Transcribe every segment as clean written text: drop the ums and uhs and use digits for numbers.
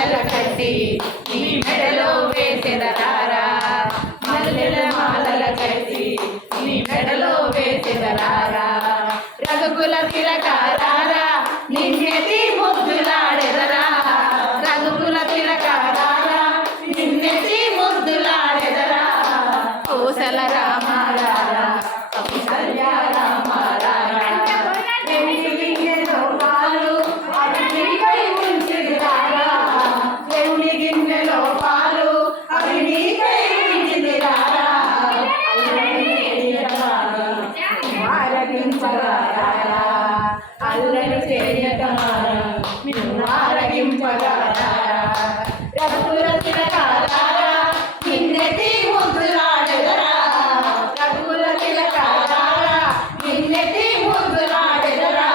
మాలల కట్టి నీ మెడలో వేసెదరారా, మల్లెల మాలల కట్టి నీ మెడలో వేసెదరారా, రఘుకుల తిలకారారా నిన్నెతి ముద్దులాడెదరా, రఘుకుల తిలకారారా నిన్నెతి ముద్దులాడెదరా, కోసల రామారారా కౌసల్య రామారారా, వెండి గిన్నెలో పాలు అవి నీకై ఉంచిదిరారా, వెండి గిన్నెలో పాలు అవి నీకై ఉంచిదిరారా, ఆరగించగారా అల్లరి చేయటమారా నిన్ను ఆరగింపగారా, రఘుకుల తిలకారారా నిన్నెతి ముద్దులాడెదరా, రఘుకుల తిలకారారా నిన్నెతి ముద్దులాడెదరా,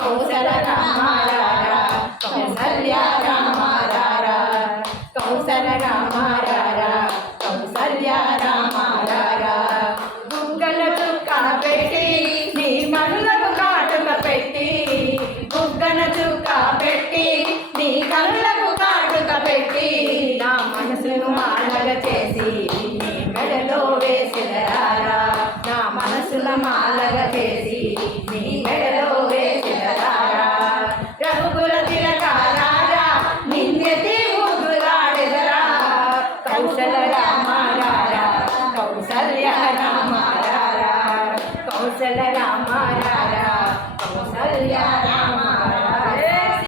కౌసల రామారారా కౌసల్య రామారారా, కౌసల రామారారా కౌసల్య రామారారా, బుగ్గల చుక్క పెట్టి నీ కళ్ళకు కాటుక పెట్టి, బుగ్గన చుక్క పెట్టి నీ కళ్ళకు కాటుక పెట్టి, నా మనసును మాలగ చేసి నీ మెడలో వేసెదరారా, నా మనసుల మాలగ చేసి నీ మెడలో వేసెదరారా, రఘుకుల తిలకారారా నిన్నెతి ముద్దులాడెదరా, కౌసల రామారారా కౌసల్య రామారారా, కౌసల